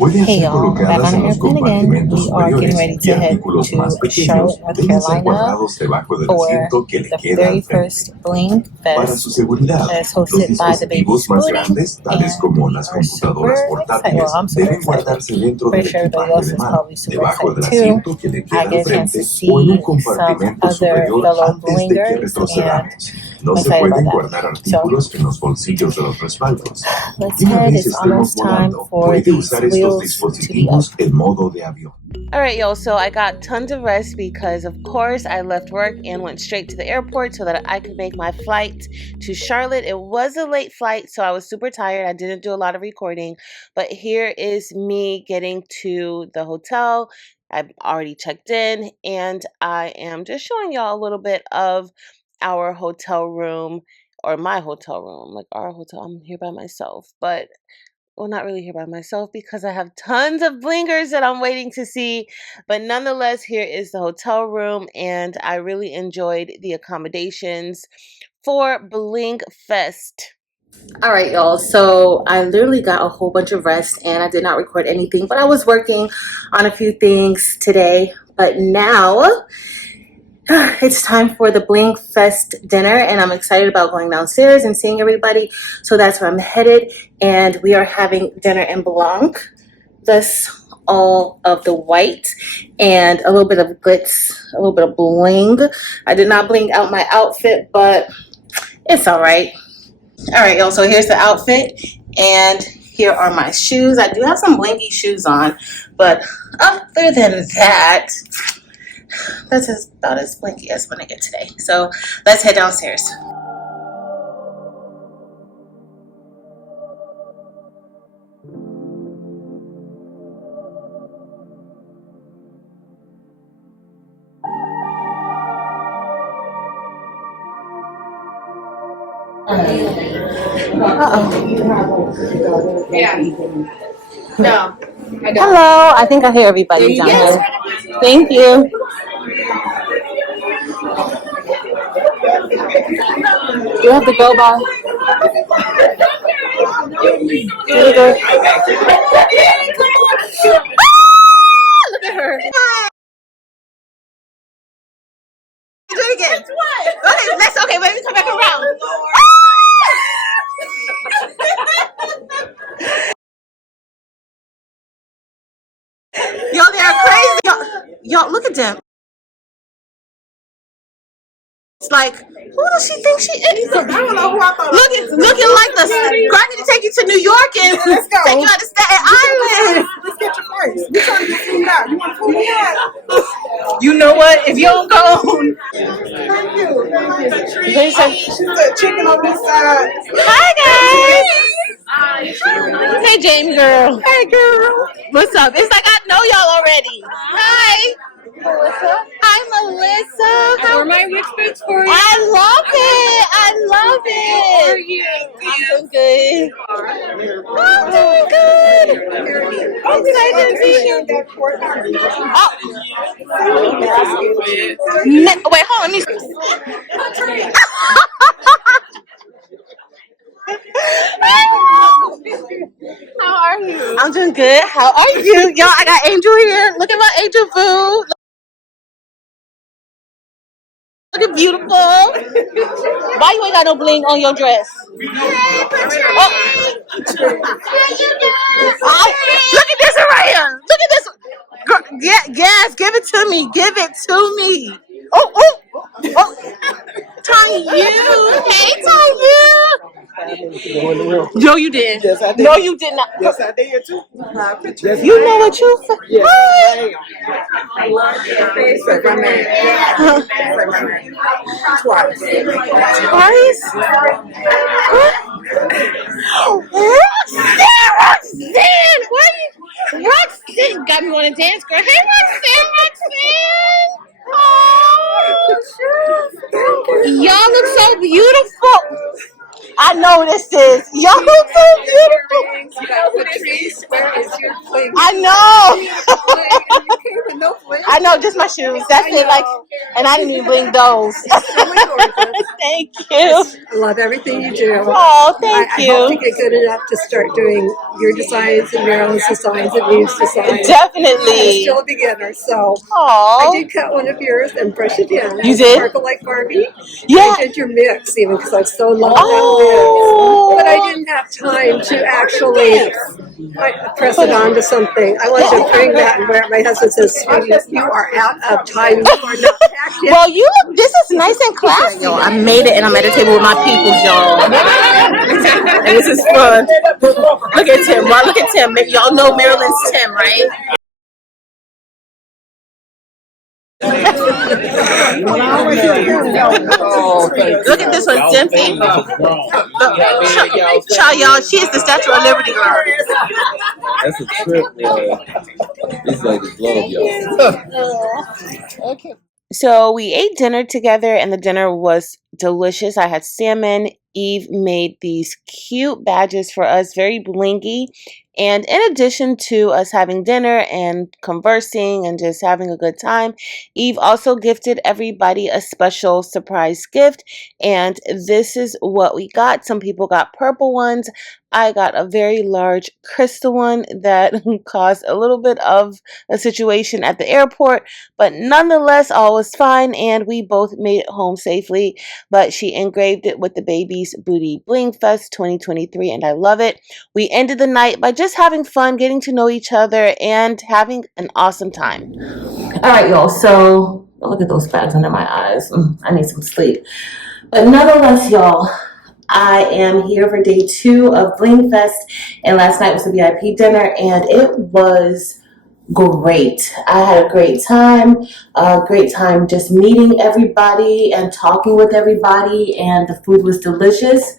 Hey y'all, we're back on the airplane again. We are getting ready to head to Charlotte, North Carolina for the very first Bling Fest that is hosted by the Baby Spoonie, and we're super excited. Well, I'm super excited. Pretty sure everybody else is probably super excited too. I get a chance to see some other fellow Blingers, and No se pueden guardar artículos en los bolsillos de los respaldos. Una vez estemos volando, puede usar estos dispositivos en modo de avión. Alright, y'all, so I got tons of rest because, of course, I left work and went straight to the airport so that I could make my flight to Charlotte. It was a late flight, so I was super tired. I didn't do a lot of recording, but here is me getting to the hotel. I've already checked in, and I am just showing y'all a little bit of our hotel room, or my hotel room, like our hotel. I'm here by myself, but well, not really here by myself because I have tons of blingers that I'm waiting to see. But nonetheless, here is the hotel room, and I really enjoyed the accommodations for BlingFest. All right, y'all, so I literally got a whole bunch of rest and I did not record anything, but I was working on a few things today. But now it's time for the BlingFest dinner, and I'm excited about going downstairs and seeing everybody. So that's where I'm headed, and we are having dinner in Blanc. Thus, all of the white and a little bit of glitz, a little bit of bling. I did not bling out my outfit, but it's all right. All right, y'all, so here's the outfit, and here are my shoes. I do have some blingy shoes on, but other than that, that's about as blinky as I'm gonna get today. So let's head downstairs. Yeah. No. Hello. I think I hear everybody down here. Thank you. Do you have to go by? Look at her. Do it again. Okay, let me come back around. Yo, they're crazy. Y'all, look at them. It's like, who does she think she is? I don't know who I thought. Looking like the girl. I need to take you to New York and take you out to Staten Island. Let's get your face. We trying to get food out. You want food out? You know what? If you don't go, Thank you. She's a chicken on this side. Hi guys. Hey James girl. Hey girl. What's up? It's like I know y'all already. Hi. Melissa. Hi, Melissa. How are my witch boots for you? I love it. I love it. How are you? I'm good. I'm doing good. I'm excited to see you. Wait, hold on. Let me. How are you? I'm doing good. How are you? Y'all, I got Angel here. Look at my Angel boo. Look beautiful. Why you ain't got no bling on your dress? Oh. Look at this right here. Look at this. Girl, yes, give it to me. Give it to me. Oh. Tanya, you. Hey, Tanya. No, you didn't. Yes, I did. No, you did not. Yes, I did too. Yes, you know what you said? Yes, Hi. Say my name. Say my name. Twice. Roxanne! Roxanne got me on a dance, girl. Hey, Roxanne! Oh, y'all look so beautiful. I know this is. Y'all look so beautiful. You know, Patrice, where is your bling? I know. You came with no bling. I know, just my shoes. That's it. Like, and I didn't even bling those. It's really gorgeous. Thank you. I love everything you do. Oh, thank I you. hope to get good enough to start doing your designs and Marilyn's designs and Eve's designs. Definitely. I'm still a beginner, so Aww. I did cut one of yours and brush it in. You did? Sparkle like Barbie. Yeah. I did your mix even because I so love Oh. that mix. But I didn't have time to actually press it onto something. I wanted to bring that and wear it. My husband says, "Sweetie, you are out of time. You are not packed yet." Well, you look, this is nice and classy. Yo, I made it and I'm at the table with my people, y'all. And this is fun. Look at Tim. Well, look at Tim. Y'all know Maryland's Tim, right? Look at this one, Cynthia. Child, y'all, she is the Statue of Liberty girl. That's a trip, These ladies love y'all. Okay. So we ate dinner together and the dinner was delicious. I had salmon. Eve made these cute badges for us, very blingy. And in addition to us having dinner and conversing and just having a good time, Eve also gifted everybody a special surprise gift. And this is what we got. Some people got purple ones. I got a very large crystal one that caused a little bit of a situation at the airport, but nonetheless, all was fine and we both made it home safely. But she engraved it with the baby's booty, BlingFest 2023, and I love it. We ended the night by just having fun, getting to know each other, and having an awesome time. All right, y'all, so look at those bags under my eyes. I need some sleep. But nonetheless, y'all, I am here for day 2 of BlingFest, and last night was the VIP dinner, and it was great. I had a great time just meeting everybody and talking with everybody, and the food was delicious.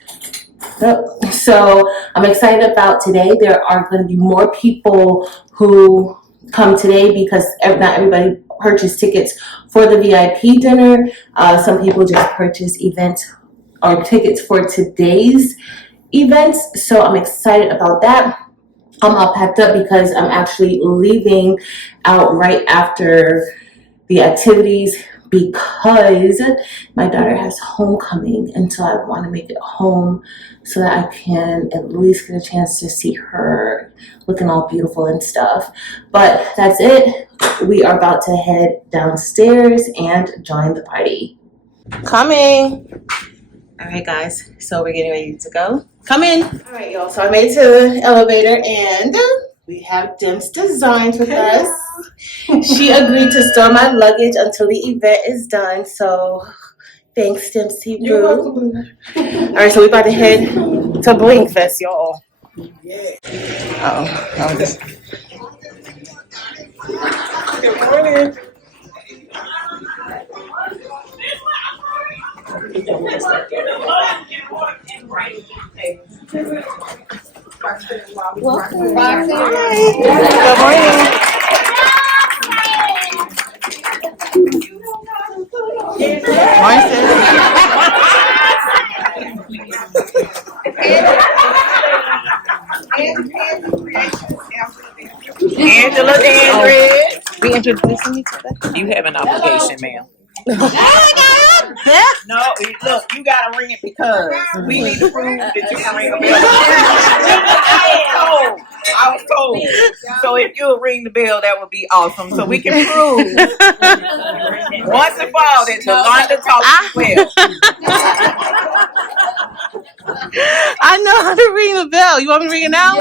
So I'm excited about today. There are going to be more people who come today because not everybody purchased tickets for the VIP dinner. Some people just purchased tickets for today's events. So I'm excited about that. I'm all packed up because I'm actually leaving out right after the activities because my daughter has homecoming, and so I want to make it home so that I can at least get a chance to see her looking all beautiful and stuff. But that's it. We are about to head downstairs and join the party. Coming. All right, guys, so we're getting ready to go. Come in. All right, y'all, so I made it to the elevator and we have Dim's Designs with us. She agreed to store my luggage until the event is done, so thanks, Dempsey. You're welcome. All right, so we're about to head to BlingFest, y'all. Yeah. Uh-oh. Good morning. Welcome. Hi. Good morning. Angela Dandridge. We introducing each other. You have an obligation, ma'am. No, look, you gotta ring it because we need to prove that you can ring the bell. I was told. So if you'll ring the bell, that would be awesome. So we can prove once and for all that Yolanda talks well. I know how to ring the bell. You want me to ring it now?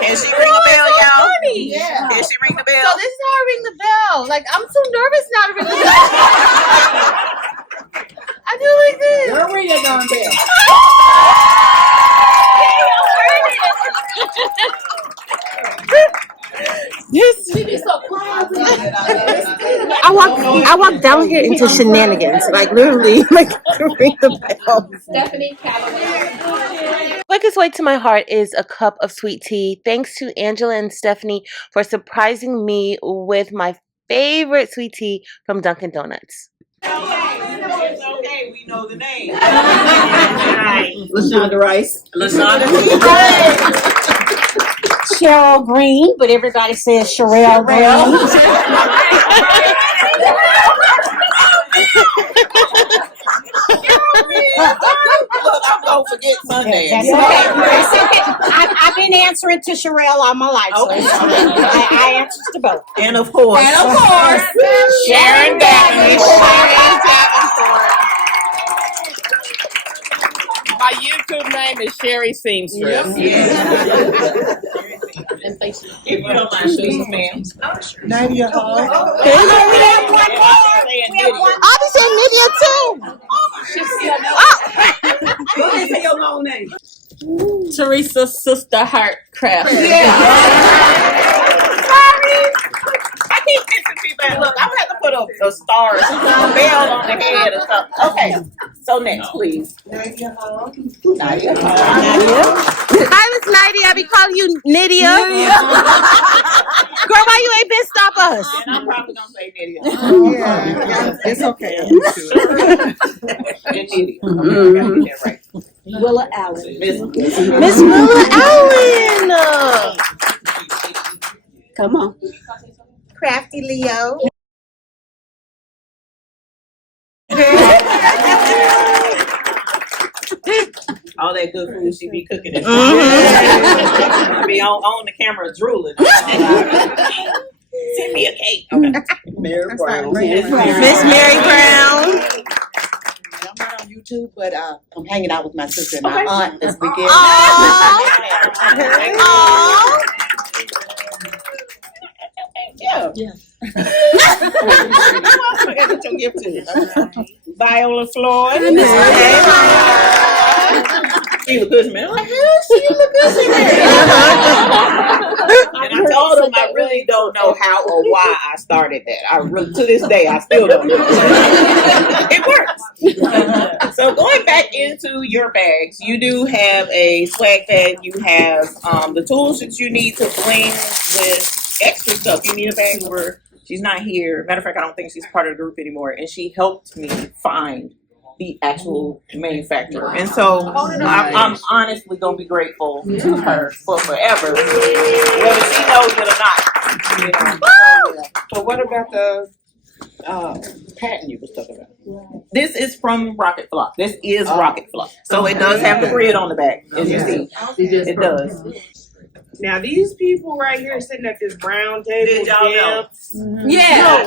Can she ring a bell, y'all? Yeah. Can she ring the bell? So this is how I ring the bell. Like, I'm too nervous now to ring the bell. I do like this. You're ringing the darn bell. I walk down here into shenanigans, like literally, like to ring the bell. Stephanie Cavalier. Quickest way to my heart is a cup of sweet tea. Thanks to Angela and Stephanie for surprising me with my favorite sweet tea from Dunkin' Donuts. It's okay, we know the name. LaShonda Rice. LaShonda Cheryl Green, but everybody says Sherelle Green. Look, I'm gonna forget Sunday. That's okay. I've been answering to Sherelle all my life, so it's fine. I answer to both. And of course, Sharon Davenport. My YouTube name is Sherry Seamstress. if you don't mind, please, ma'am. Nadia Hall. I'll be saying Lydia too. What is your long name? Teresa's Sister Heart Craft. I keep missing people. Look, I'm gonna have to put a star, a bell on the head or something. Okay, so next, please. Nadia Hall. Nadia Hall. Hi, Miss Nidia. I be calling you Nydia. Girl, why you ain't been stop us? And I'm probably gonna say Nydia. Yeah, it's okay. And Nydia. Okay, I got that right. Willa Allen. Miss Willa Allen. Come on. Crafty Leo. All that good food she be cooking. I be on the camera drooling. Send me a cake. Okay. Mary Brown. Miss Mary Brown. I'm not on YouTube, but I'm hanging out with my sister and my aunt this weekend. Yeah. I forgot what your gift is. Viola Floyd. She look good to me. I'm like, she look good to me. And I told him I really don't know how or why I started that. I really, to this day, I still don't know. It works. So going back into your bags, you do have a swag bag. You have the tools that you need to bling with extra stuff. You need a bag for. She's not here. Matter of fact, I don't think she's part of the group anymore. And she helped me find the actual manufacturer. And so I'm honestly going to be grateful to her for forever, whether she knows it or not. You know? So what about the patent you was talking about? This is from Rocket Flock. This is Rocket Flock. So it does have the grid on the back, as you see. It does. Now these people right here sitting at this brown table. Did y'all know? Yeah.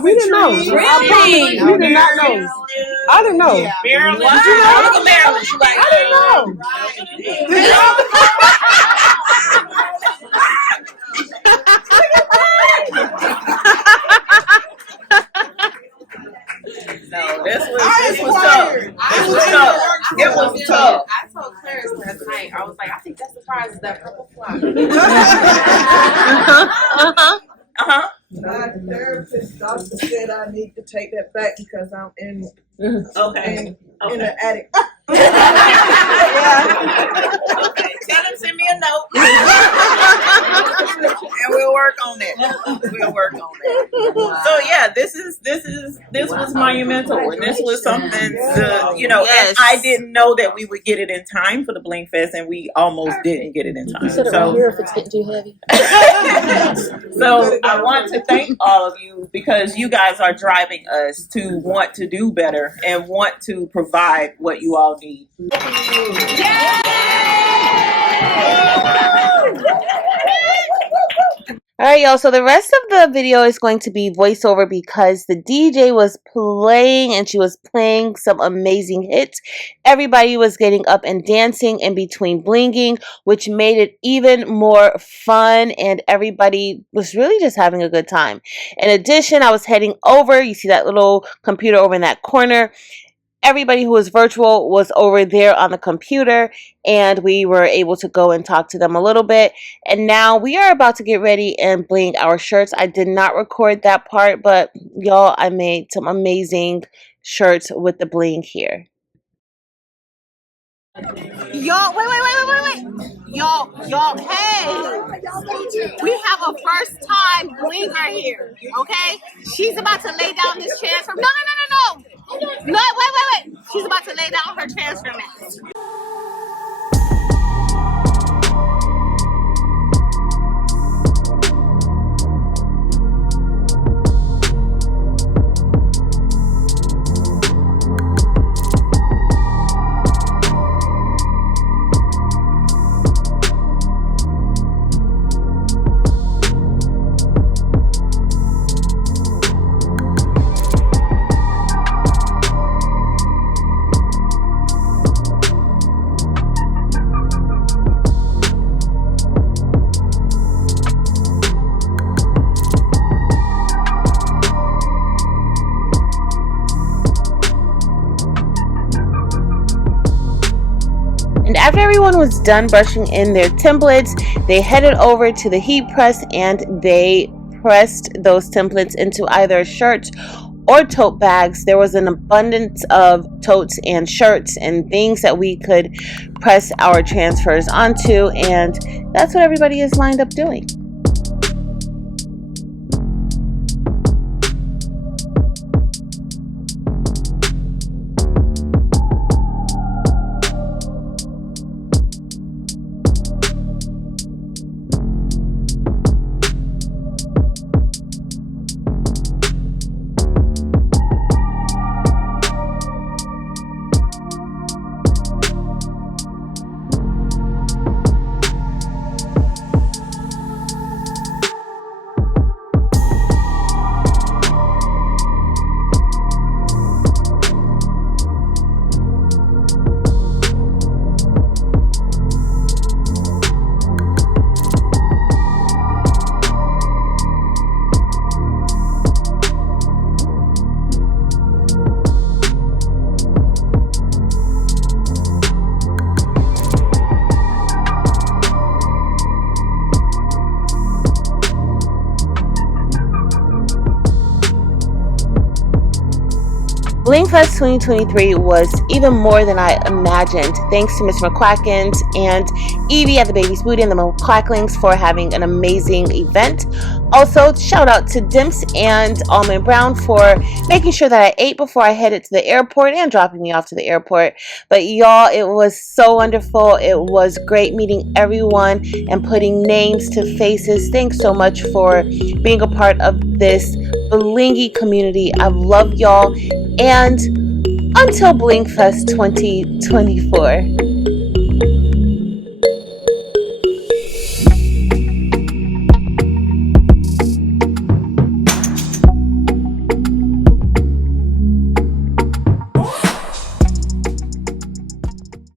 We didn't know. Really? We did not know. I didn't know. Yeah. Maryland. Did you know? Look at Maryland. She like, I didn't know. No, this was tough. It was tough. I told Clarence last night, I was like, I think that surprise is that purple fly. My therapist doctor said I need to take that back because I'm in Okay. in the attic. Okay. Tell him send me a note. And we'll work on that. So yeah, this was monumental, and this was something to, you know, Yes. and I didn't know that we would get it in time for the BlingFest, and we almost didn't get it in time. So if it's getting too heavy. So I want to thank all of you because you guys are driving us to want to do better and want to provide what you all need. All right, y'all. So the rest of the video is going to be voiceover because the DJ was playing and she was playing some amazing hits. Everybody was getting up and dancing in between blinging, which made it even more fun, and everybody was really just having a good time. In addition, I was heading over. You see that little computer over in that corner. Everybody who was virtual was over there on the computer, and we were able to go and talk to them a little bit. And now we are about to get ready and bling our shirts. I did not record that part, but y'all, I made some amazing shirts with the bling here. Y'all, wait. Y'all, hey. We have a first time blinger here, okay? She's about to lay down this transfer. No. No, wait. She's about to lay down her transfer mat. And after everyone was done brushing in their templates, they headed over to the heat press and they pressed those templates into either shirts or tote bags. There was an abundance of totes and shirts and things that we could press our transfers onto, and that's what everybody is lined up doing. BlingFest 2023 was even more than I imagined. Thanks to Ms. McQuackins and Evie at the Baby's Booty and the McQuacklings for having an amazing event. Also, shout out to Dimps and Almond Brown for making sure that I ate before I headed to the airport and dropping me off to the airport. But y'all, it was so wonderful. It was great meeting everyone and putting names to faces. Thanks so much for being a part of this blingy community. I love y'all. And until BlingFest 2024.